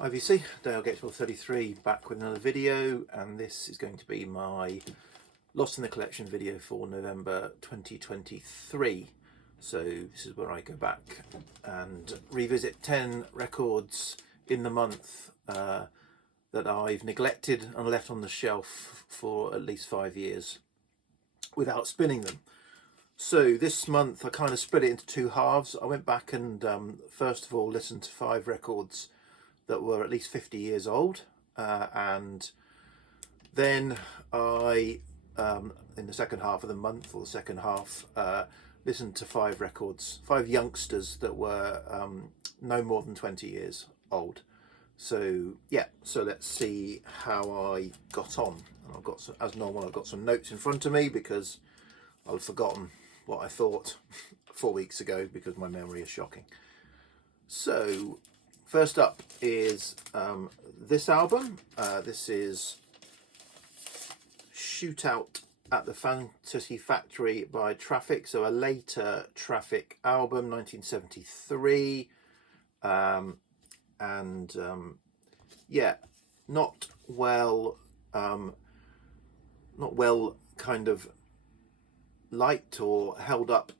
IVC, Dale Gateswell 33, back with another video, and this is going to be my Lost in the Collection video for November 2023. So this is where I go back and revisit 10 records in the month that I've neglected and left on the shelf for at least 5 years without spinning them. So this month I kind of split it into two halves. I went back and first of all listened to 5 records that were at least 50 years old, and then I in the second half of the month, or the second half, listened to 5 records, 5 youngsters that were no more than 20 years old. So yeah, so let's see how I got on. And I've got some, as normal, I've got some notes in front of me because I've forgotten what I thought 4 weeks ago because my memory is shocking. So first up is this album. This is Shootout at the Fantasy Factory by Traffic, so a later Traffic album, 1973. Yeah, not well kind of liked or held up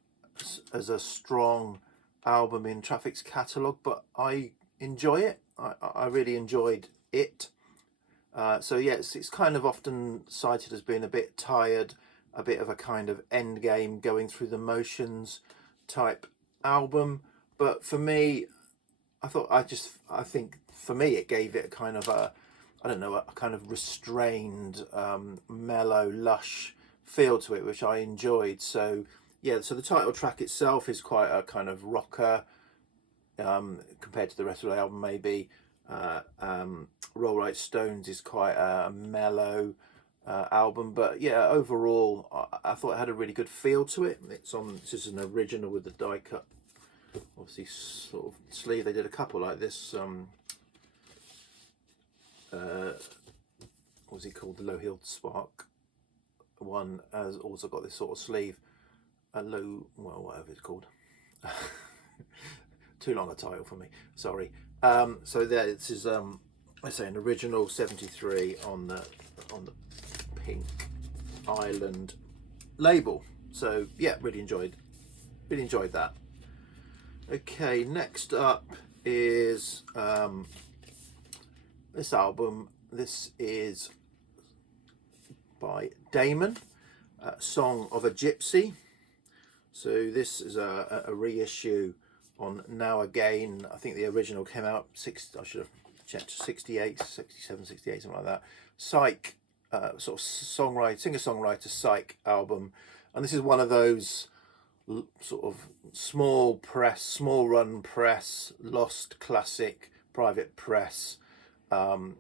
as a strong album in Traffic's catalogue, but I enjoy it. I really enjoyed it. So yeah, it's kind of often cited as being a bit tired, a bit of a kind of end game, going through the motions type album. But for me, I think for me it gave it a kind of a kind of restrained, mellow, lush feel to it, which I enjoyed. So yeah, so the title track itself is quite a kind of rocker compared to the rest of the album, maybe. Roll Right Stones is quite a mellow album, but yeah, overall I thought it had a really good feel to it. This is an original with the die cut, obviously, sort of sleeve. They did a couple like this. What was he called? The Low Heeled Spark one has also got this sort of sleeve. Whatever it's called. Too long a title for me, sorry. So there, this is I say an original 73 on the Pink Island label. So yeah, really enjoyed that. Okay, next up is this album. This is by Damon, Song of a Gypsy. So this is a reissue on Now Again. I think the original came out I should have checked, 68, 67, 68, something like that. Psych, sort of singer-songwriter psych album. And this is one of those sort of small run press, lost classic, private press, one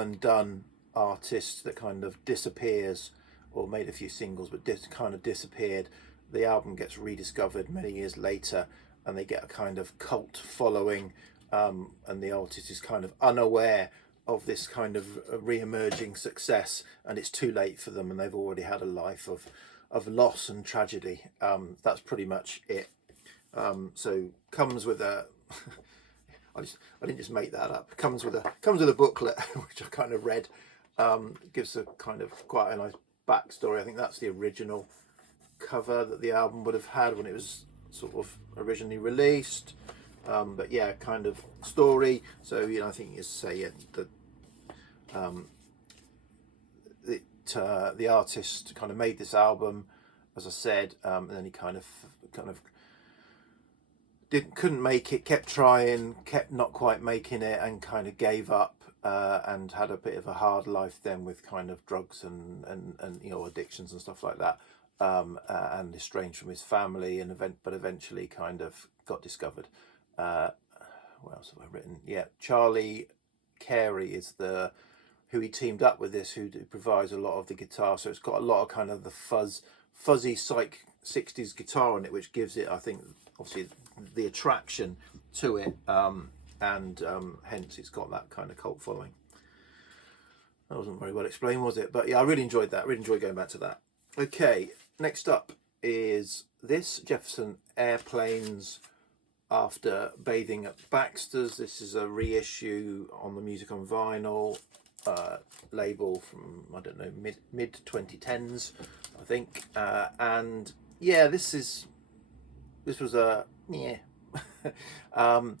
and done artist that kind of disappears, or made a few singles but kind of disappeared. The album gets rediscovered many years later and they get a kind of cult following, and the artist is kind of unaware of this kind of re-emerging success, and it's too late for them and they've already had a life of loss and tragedy. That's pretty much it. So comes with a I didn't just make that up. Comes with a booklet which I kind of read. Gives a kind of quite a nice backstory. I think that's the original cover that the album would have had when it was sort of originally released. But yeah, kind of story. So I think you say that the artist kind of made this album, as I said, and then he kind of couldn't make it, kept trying, kept not quite making it, and kind of gave up, and had a bit of a hard life then with kind of drugs and addictions and stuff like that, and estranged from his family, but eventually kind of got discovered. What else have I written? Yeah, Charlie Carey is who he teamed up with this, who provides a lot of the guitar. So it's got a lot of kind of the fuzzy psych 60s guitar on it, which gives it, I think, obviously the attraction to it, and hence it's got that kind of cult following. That wasn't very well explained, was it? But yeah, I really enjoyed that. Really enjoyed going back to that. Okay, next up is this Jefferson Airplane's after Bathing at Baxter's. This is a reissue on the Music on Vinyl label from, I don't know, mid 2010s, I think. And yeah, this was a yeah. And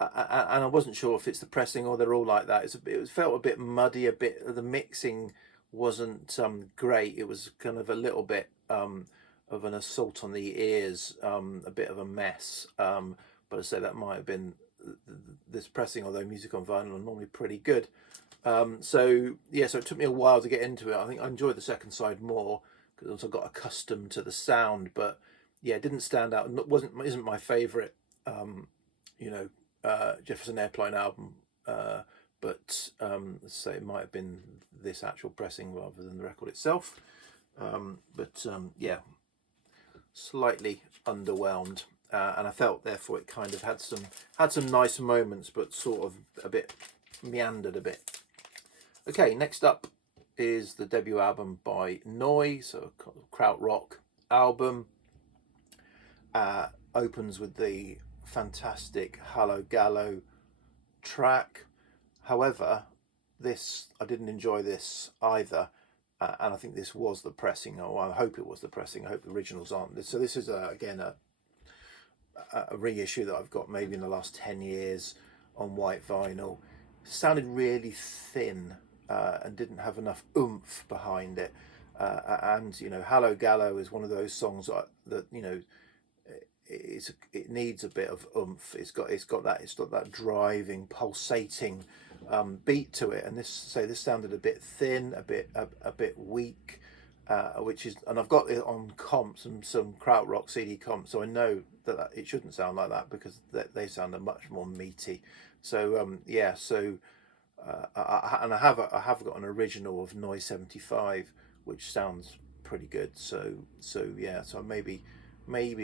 I wasn't sure if it's the pressing or they're all like that. It felt a bit muddy, a bit, the mixing wasn't great. It was kind of a little bit of an assault on the ears, a bit of a mess. But I say that might have been this pressing, although Music on Vinyl are normally pretty good. So yeah, so it took me a while to get into it. I think I enjoyed the second side more because also got accustomed to the sound. But yeah, it didn't stand out. Isn't my favourite, Jefferson Airplane album. But let's say it might have been this actual pressing rather than the record itself. Yeah, slightly underwhelmed, and I felt therefore it kind of had some nice moments, but sort of a bit meandered a bit. Okay, next up is the debut album by Noi, so a krautrock album. Opens with the fantastic Hallo Gallo track. However, I didn't enjoy this either, and I think this was the pressing, or I hope it was the pressing. I hope the originals aren't. So this is again a reissue that I've got maybe in the last 10 years on white vinyl. It sounded really thin and didn't have enough oomph behind it. And Hallo Gallo is one of those songs that it needs a bit of oomph. It's got that driving, pulsating beat to it, and this sounded a bit thin, a bit weak, and I've got it on comps and some krautrock CD comps, so I know that it shouldn't sound like that because they sound much more meaty. So yeah, so and I have got an original of Noise 75, which sounds pretty good. So yeah, so maybe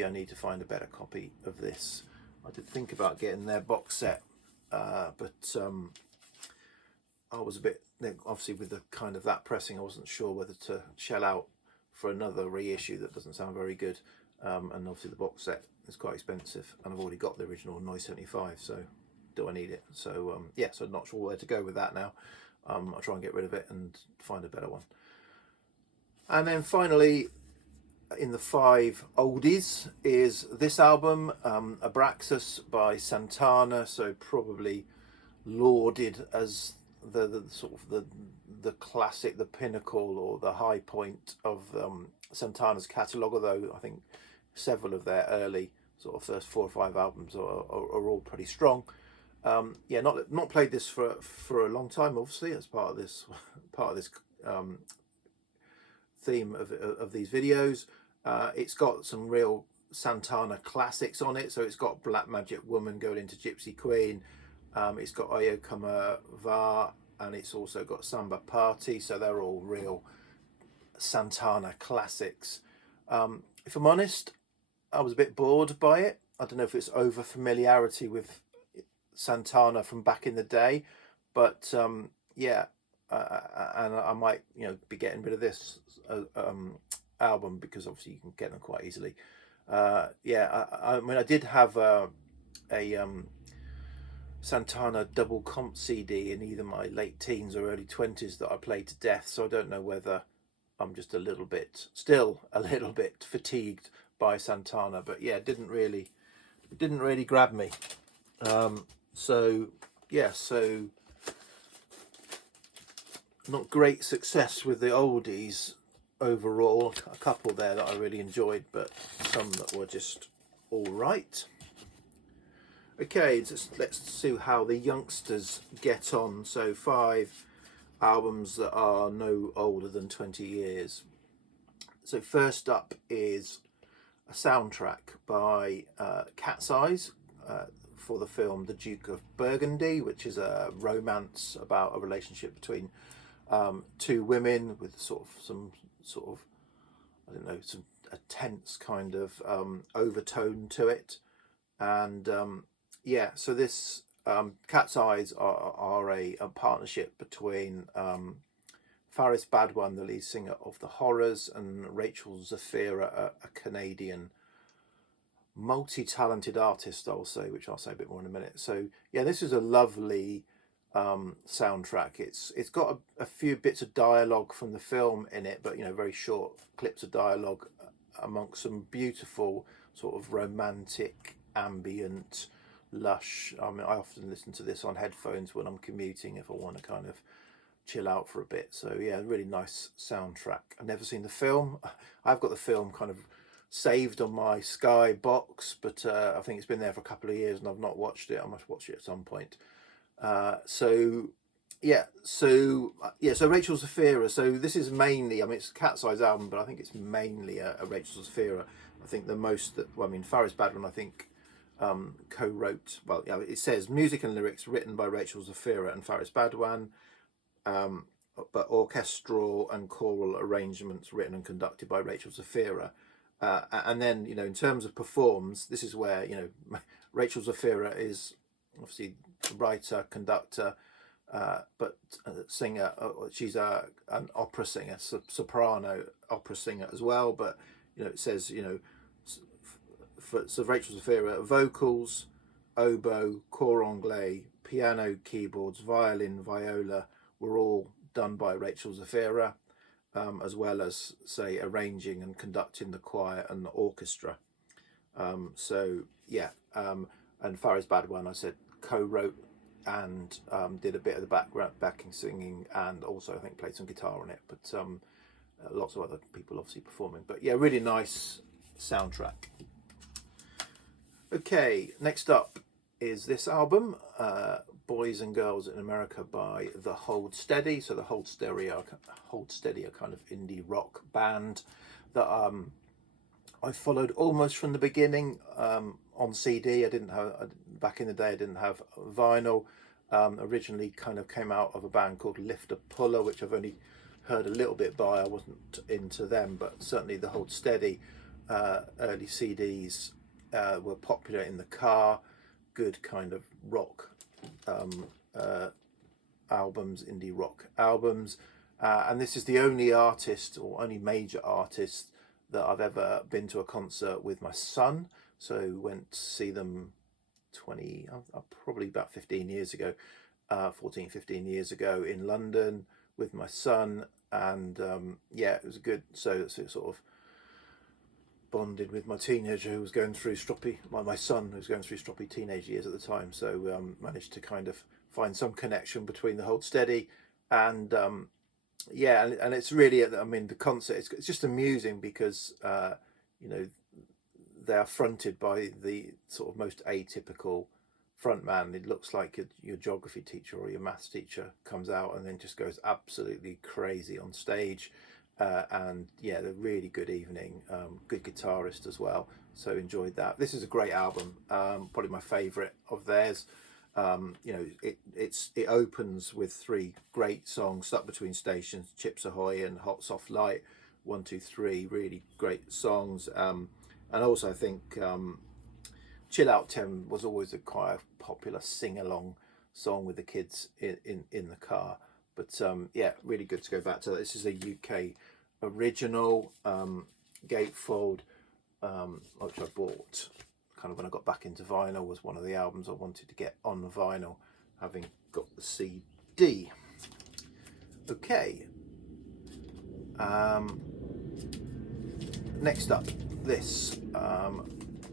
I need to find a better copy of this. I did think about getting their box set, but I was a bit, obviously with the kind of that pressing, I wasn't sure whether to shell out for another reissue that doesn't sound very good. And obviously the box set is quite expensive, and I've already got the original Noise 75, so do I need it? So yeah, so I'm not sure where to go with that now. I'll try and get rid of it and find a better one. And then finally, in the 5 oldies is this album, Abraxas by Santana, so probably lauded as the sort of the classic, the pinnacle or the high point of Santana's catalogue, although I think several of their early sort of first 4 or 5 albums are all pretty strong. Yeah, not played this for a long time, obviously, as part of this theme of these videos. It's got some real Santana classics on it, so it's got Black Magic Woman going into Gypsy Queen. It's got Oyo Kama Va, and it's also got Samba Party, so they're all real Santana classics. If I'm honest, I was a bit bored by it. I don't know if it's over familiarity with Santana from back in the day, but yeah, and I might be getting rid of this album because obviously you can get them quite easily. Yeah, I mean I did have a Santana double comp CD in either my late teens or early 20s that I played to death, so I don't know whether I'm just still a little bit fatigued by Santana, but yeah, it didn't really grab me. So yeah, so not great success with the oldies overall. A couple there that I really enjoyed, but some that were just all right. Okay, let's see how the youngsters get on. So 5 albums that are no older than 20 years. So first up is a soundtrack by Cat's Eyes for the film The Duke of Burgundy, which is a romance about a relationship between 2 women with some a tense kind of overtone to it. And yeah, so this Cat's Eyes are a partnership between Faris Badwan, the lead singer of the Horrors, and Rachel Zafira, a Canadian multi-talented artist, I'll say, which I'll say a bit more in a minute. So yeah, this is a lovely soundtrack. It's got a few bits of dialogue from the film in it, but you know, very short clips of dialogue amongst some beautiful sort of romantic, ambient, lush. I mean, I often listen to this on headphones when I'm commuting if I want to kind of chill out for a bit. So yeah, really nice soundtrack. I've never seen the film. I've got the film kind of saved on my Sky box, but I think it's been there for a couple of years and I've not watched it. I must watch it at some point. So Rachel Zafira. So this is mainly, I mean, it's a Cat's Eyes album, but I think it's mainly a Rachel Zafira. I think the most that, well, I mean, Faris Badwan, I think, co-wrote, well, yeah, it says music and lyrics written by Rachel Zafira and Faris Badwan, but orchestral and choral arrangements written and conducted by Rachel Zafira. And then, you know, in terms of performs, this is where, you know, Rachel Zafira is obviously writer, conductor, but singer. She's an opera singer, soprano opera singer as well. But you know, it says, you know, so Rachel Zafira, vocals, oboe, cor anglais, piano, keyboards, violin, viola were all done by Rachel Zafira, as well as, say, arranging and conducting the choir and the orchestra. So yeah, and Faris Badwan, I said, co-wrote and did a bit of the backing singing, and also I think played some guitar on it, but lots of other people obviously performing. But yeah, really nice soundtrack. Okay, next up is this album, Boys and Girls in America by The Hold Steady. So the Hold Steady are kind of indie rock band that I followed almost from the beginning on CD. I didn't have, back in the day, I didn't have vinyl. Originally kind of came out of a band called Lifter Puller, which I've only heard a little bit by. I wasn't into them, but certainly The Hold Steady early CDs were popular in the car. Good kind of rock albums, indie rock albums. And this is the only artist or only major artist that I've ever been to a concert with my son. So went to see them probably about 15 years ago, 14, 15 years ago in London with my son. And yeah, it was good. So it sort of bonded with my teenager who was going through stroppy, my son who was going through stroppy teenage years at the time. So managed to kind of find some connection between the Hold Steady and yeah, and it's really, I mean, the concert, it's just amusing because you know, they are fronted by the sort of most atypical frontman. It looks like your geography teacher or your maths teacher comes out and then just goes absolutely crazy on stage. And yeah, they're really good evening, good guitarist as well, so enjoyed that. This is a great album, probably my favorite of theirs. You know, it opens with three great songs, Stuck Between Stations, Chips Ahoy and Hot Soft Light. 1, 2, 3 really great songs. And also I think Chill Out 10 was always quite a popular sing-along song with the kids in the car. But yeah, really good to go back to that. This is a UK original, gatefold, which I bought kind of when I got back into vinyl. Was one of the albums I wanted to get on vinyl, having got the CD. Okay. Next up, this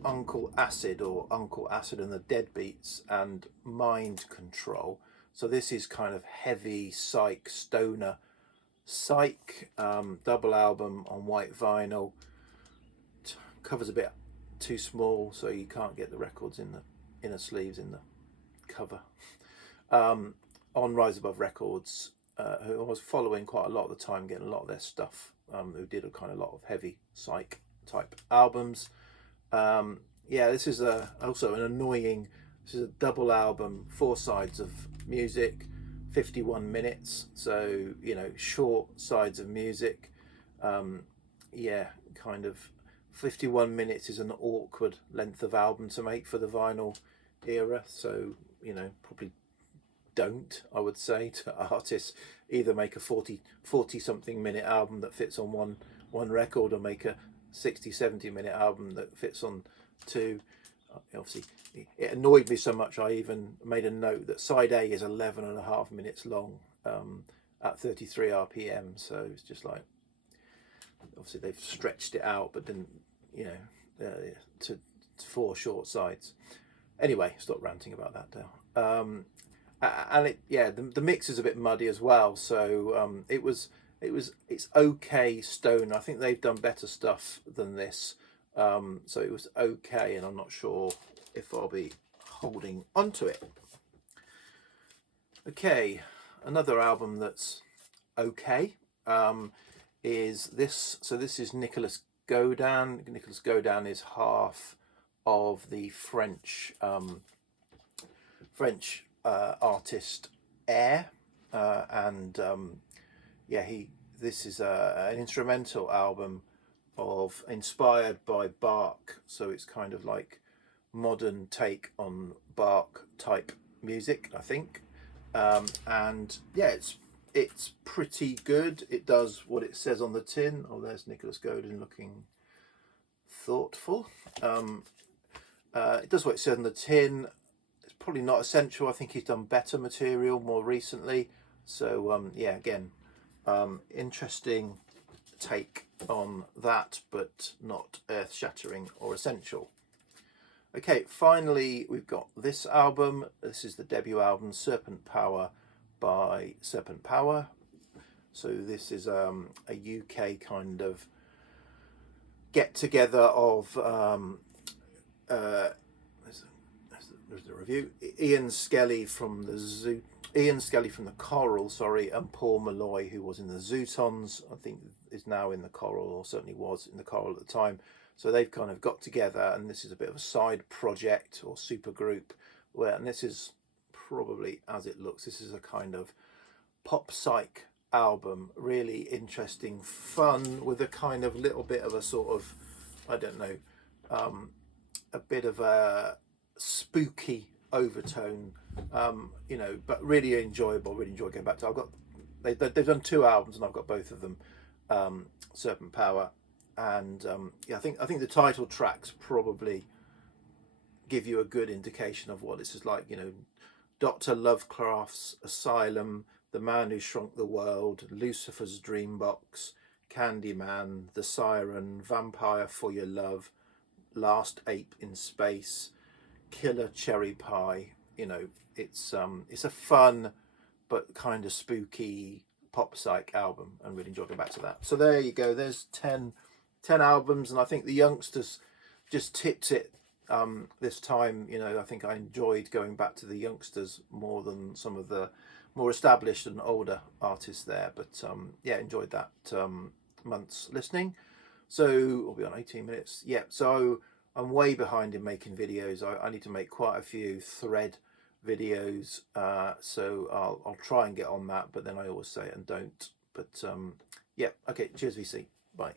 Uncle Acid, or Uncle Acid and the Deadbeats, and Mind Control. So this is kind of heavy psych, stoner psych, double album on white vinyl. Cover's a bit too small, so you can't get the records in the inner sleeves in the cover. On Rise Above Records, who I was following quite a lot at the time, getting a lot of their stuff, who did a kind of lot of heavy psych type albums. Yeah, this is also an annoying, this is a double album, 4 sides of music, 51 minutes, so you know, short sides of music. Yeah, kind of 51 minutes is an awkward length of album to make for the vinyl era, so you know, probably don't, I would say, to artists. Either make a 40 something minute album that fits on one record, or make a 60-70 minute album that fits on 2. Obviously, it annoyed me so much I even made a note that side A is 11.5 minutes long at 33 RPM. So it's just like, obviously they've stretched it out, but didn't, you know, to 4 short sides. Anyway, stop ranting about that now. And it, yeah, the mix is a bit muddy as well. So it's okay Stone. I think they've done better stuff than this. So it was okay, and I'm not sure if I'll be holding onto it. Okay, another album that's okay is this. So this is Nicolas Godan. Nicolas Godan is half of the French artist Air, and yeah, this is an instrumental album inspired by Bach, so it's kind of like modern take on Bach type music, I think. And yeah, it's pretty good. It does what it says on the tin. Oh, there's Nicolas Godan looking thoughtful. It does what it says on the tin. It's probably not essential. I think he's done better material more recently. So yeah, again, interesting take on that, but not earth-shattering or essential. Okay, finally we've got this album. This is the debut album, Serpent Power by Serpent Power. So this is a UK kind of get together of there's the review. Ian Skelly from the Coral, sorry, and Paul Malloy, who was in the Zootons, I think is now in the Coral, or certainly was in the Coral at the time. So they've kind of got together, and this is a bit of a side project or super group, and this is probably, as it looks, this is a kind of pop psych album, really interesting, fun, with a kind of little bit of a sort of, I don't know, a bit of a spooky overtone, you know, but really enjoyable. Really enjoy going back to. They've done 2 albums, and I've got both of them, Serpent Power, and yeah, I think the title tracks probably give you a good indication of what this is like. You know, Dr. Lovecraft's Asylum, The Man Who Shrunk the World, Lucifer's Dreambox, Candyman, The Siren, Vampire for Your Love, Last Ape in Space, Killer Cherry Pie. You know, it's a fun but kind of spooky pop psych album, and really enjoy going back to that. So there you go. There's 10 albums, and I think the youngsters just tipped it this time. You know, I think I enjoyed going back to the youngsters more than some of the more established and older artists there. But yeah, enjoyed that month's listening. So we'll be on 18 minutes. Yeah, so I'm way behind in making videos. I need to make quite a few thread videos, so I'll try and get on that, but then I always say it and don't. But yeah, okay, cheers VC, bye.